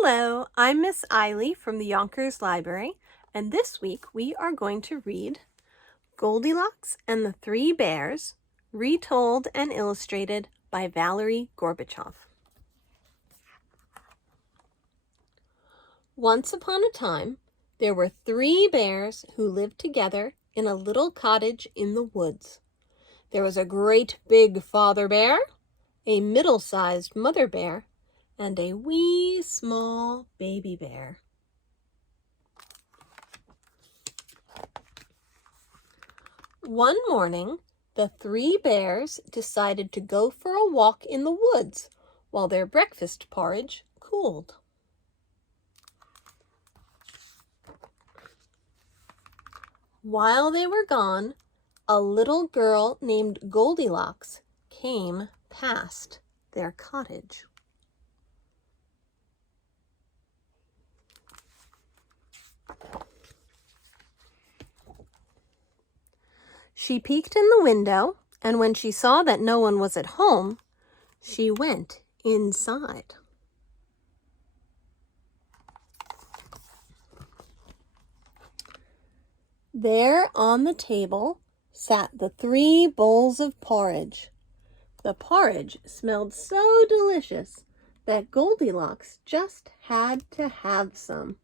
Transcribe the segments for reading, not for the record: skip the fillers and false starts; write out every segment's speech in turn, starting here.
Hello, I'm Miss Eiley from the Yonkers Library, and this week we are going to read Goldilocks and the Three Bears, retold and illustrated by Valeri Gorbachev. Once upon a time, there were three bears who lived together in a little cottage in the woods. There was a great big father bear, a middle-sized mother bear, and a wee small baby bear. One morning, the three bears decided to go for a walk in the woods while their breakfast porridge cooled. While they were gone, a little girl named Goldilocks came past their cottage. She peeked in the window, and when she saw that no one was at home, she went inside. There on the table sat the three bowls of porridge. The porridge smelled so delicious that Goldilocks just had to have some.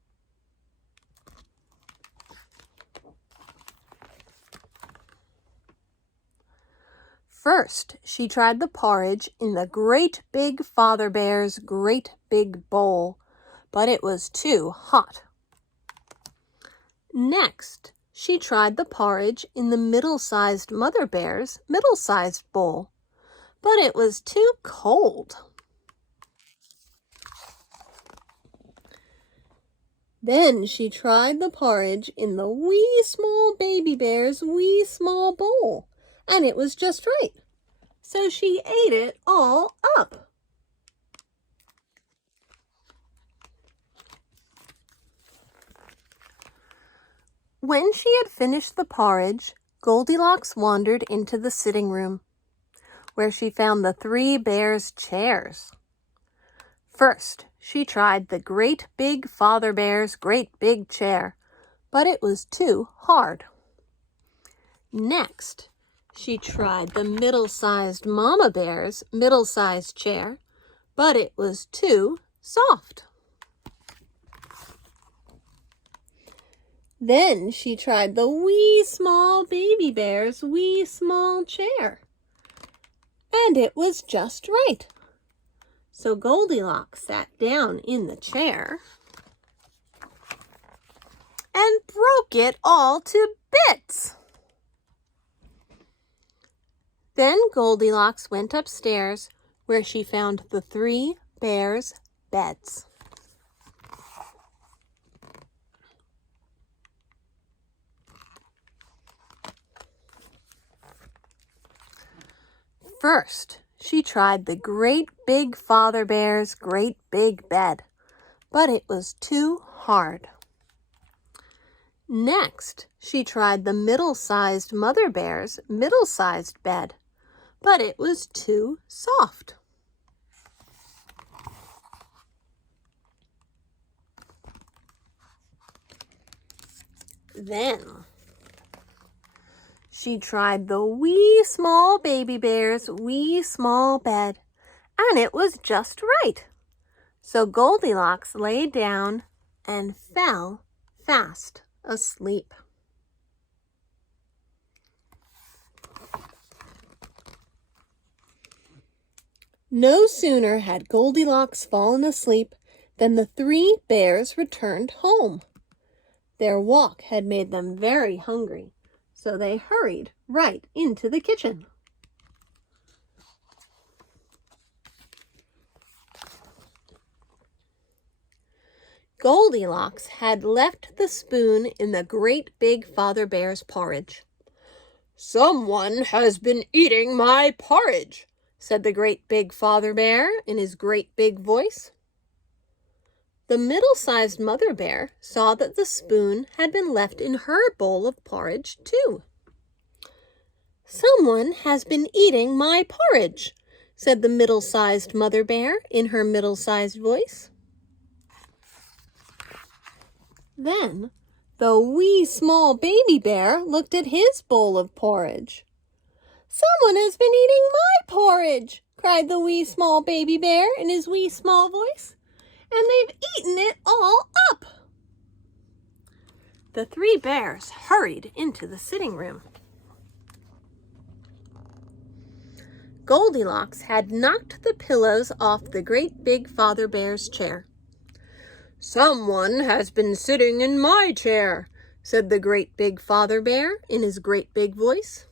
First, she tried the porridge in the great big father bear's great big bowl, but it was too hot. Next, she tried the porridge in the middle-sized mother bear's middle-sized bowl, but it was too cold. Then she tried the porridge in the wee small baby bear's wee small bowl, and it was just right. So she ate it all up. When she had finished the porridge, Goldilocks wandered into the sitting room, where she found the three bears' chairs. First, she tried the great big father bear's great big chair, but it was too hard. Next, she tried the middle-sized mama bear's middle-sized chair, but it was too soft. Then she tried the wee small baby bear's wee small chair, and it was just right. So Goldilocks sat down in the chair and broke it all to bits. Then Goldilocks went upstairs, where she found the three bears' beds. First, she tried the great big father bear's great big bed, but it was too hard. Next, she tried the middle-sized mother bear's middle-sized bed, but it was too soft. Then she tried the wee small baby bear's wee small bed, and it was just right. So Goldilocks lay down and fell fast asleep. No sooner had Goldilocks fallen asleep than the three bears returned home. Their walk had made them very hungry, so they hurried right into the kitchen. Goldilocks had left the spoon in the great big father bear's porridge. "Someone has been eating my porridge," said the great big father bear in his great big voice. The middle-sized mother bear saw that the spoon had been left in her bowl of porridge too. "Someone has been eating my porridge," said the middle-sized mother bear in her middle-sized voice. Then the wee small baby bear looked at his bowl of porridge. "Someone has been eating my porridge," cried the wee small baby bear in his wee small voice, "and they've eaten it all up." The three bears hurried into the sitting room. Goldilocks had knocked the pillows off the great big father bear's chair. "Someone has been sitting in my chair," said the great big father bear in his great big voice.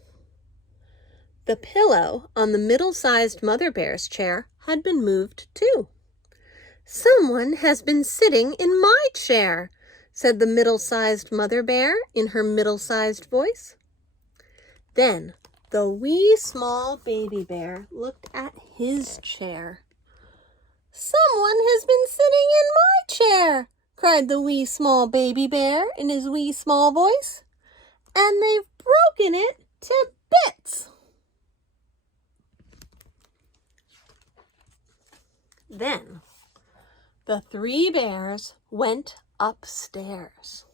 The pillow on the middle-sized mother bear's chair had been moved too. "Someone has been sitting in my chair," said the middle-sized mother bear in her middle-sized voice. Then the wee small baby bear looked at his chair. "Someone has been sitting in my chair," cried the wee small baby bear in his wee small voice, "and they've broken it to bits." Then the three bears went upstairs.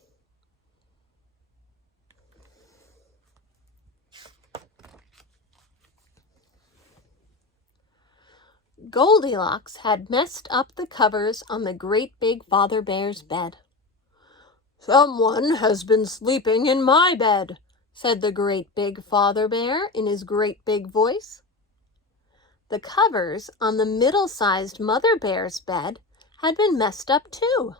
Goldilocks had messed up the covers on the great big father bear's bed. "Someone has been sleeping in my bed," said the great big father bear in his great big voice. The covers on the middle-sized mother bear's bed had been messed up too.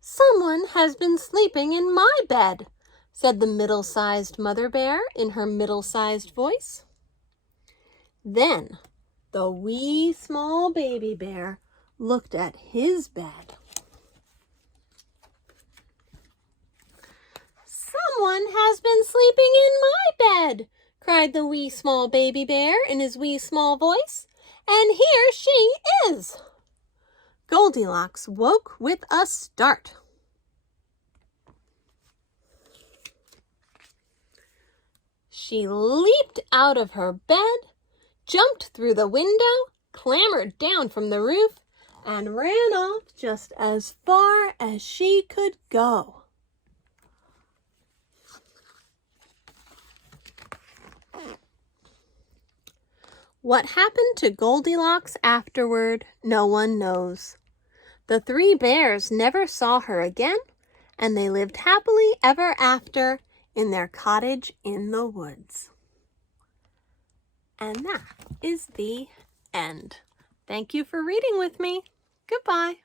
"Someone has been sleeping in my bed," said the middle-sized mother bear in her middle-sized voice. Then the wee small baby bear looked at his bed. "Someone has been sleeping in my bed," cried the wee small baby bear in his wee small voice, "and here she is." Goldilocks woke with a start. She leaped out of her bed, jumped through the window, clambered down from the roof, and ran off just as far as she could go. What happened to Goldilocks afterward, no one knows. The three bears never saw her again, and they lived happily ever after in their cottage in the woods. And that is the end. Thank you for reading with me. Goodbye.